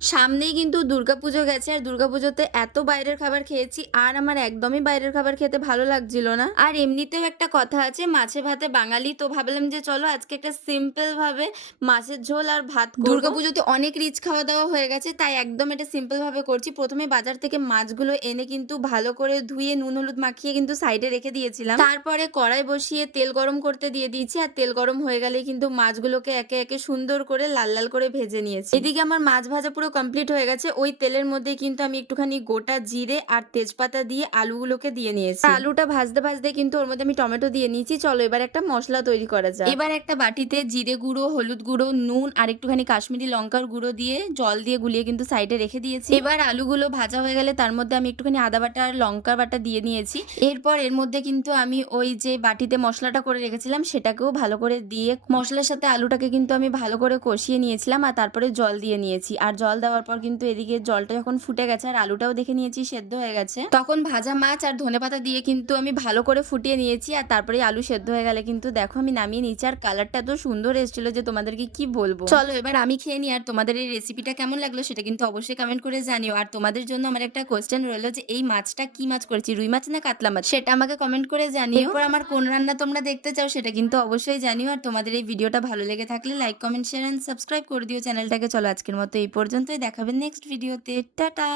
সামনেই কিন্তু দুর্গাপুজো গেছে, আর দুর্গাপুজোতে এত বাইরের খাবার খেয়েছি, আর আমার একদমই বাইরের খাবার খেতে ভালো লাগছিল না। আর এমনিতেও একটা কথা আছে, মাছে ভাতে বাঙালি, তো ভাবলাম যে চলো আজকে একটা সিম্পল ভাবে মাছের ঝোল আর ভাত দুর্গাপুজোতে অনেক রিচ খাওয়া দাওয়া হয়ে গেছে, তাই একদম এটা সিম্পল ভাবে করছি। প্রথমে বাজার থেকে মাছগুলো এনে কিন্তু ভালো করে ধুয়ে নুন, হলুদ মাখিয়ে কিন্তু সাইডে রেখে দিয়েছিলাম। তারপরে কড়াই বসিয়ে তেল গরম করতে দিয়ে দিয়েছি, আর তেল গরম হয়ে গেলে কিন্তু মাছগুলোকে একে একে সুন্দর করে লাল লাল করে ভেজে নিয়েছি। এদিকে আমার মাছ ভাজা পুরো কমপ্লিট হয়ে গেছে। ওই তেলের মধ্যে কিন্তু আমি একটুখানি গোটা জিরে আর তেজপাতা দিয়ে আলুগুলোকে দিয়ে নিয়েছি। আলুটা ভাজতে ভাজতে কিন্তু ওর মধ্যে আমি টমেটো দিয়ে নিয়েছি। চলো এবার একটা মশলা তৈরি করা যায় এবার একটা বাটিতে জিরে গুঁড়ো হলুদ গুঁড়ো নুন আর একটুখানি কাশ্মীরি লঙ্কার গুঁড়ো দিয়ে জল দিয়ে গুলিয়ে কিন্তু সাইডে রেখে দিয়েছি। এবার আলুগুলো ভাজা হয়ে গেলে তার মধ্যে আমি একটুখানি আদা বাটা আর লঙ্কা বাটা দিয়ে নিয়েছি। এরপর এর মধ্যে কিন্তু আমি ওই যে বাটিতে মশলাটা করে রেখেছিলাম সেটাকেও ভালো করে দিয়ে মশলার সাথে আলুটাকে কিন্তু আমি ভালো করে কষিয়ে নিয়েছিলাম আর তারপরে জল দিয়ে নিয়েছি। আর জল দেওয়ার পর কিন্তু এদিকে জলটা যখন ফুটে গেছে আর আলুটাও দেখে নিয়েছি, সেদ্ধ হয়ে গেছে। তখন ভাজা মাছ আর ধনেপাতা দিয়ে কিন্তু আমি ভালো করে ফুটিয়ে নিয়েছি আর তারপরে আলু সেদ্ধ হয়ে গেলে কিন্তু দেখো আমি নামিয়ে নিয়েছি আর কালারটা এত সুন্দর এসেছিল যে তোমাদেরকে কি বলব। চলো এবার আমি খেয়ে নিই আর তোমাদের এই রেসিপিটা কেমন লাগল সেটা কিন্তু অবশ্যই কমেন্ট করে জানিও। আর তোমাদের জন্য আমার একটা কোয়েশ্চেন রইল যে এই মাছটা কি মাছ করেছি, রুই মাছ না কাতলা মাছ? সেটা আমাকে কমেন্ট করে জানিও। এরপর আমার কোন রান্না তোমরা দেখতে চাও সেটা কিন্তু অবশ্যই জানিও। আর তোমাদের এই ভিডিওটা ভালো লেগে থাকলে like comment share and subscribe করে দিও। চ্যানেলটাকে চলো আজকের মতো এই পর্যন্তই দেখাবেন নেক্সট ভিডিওতে টাটা!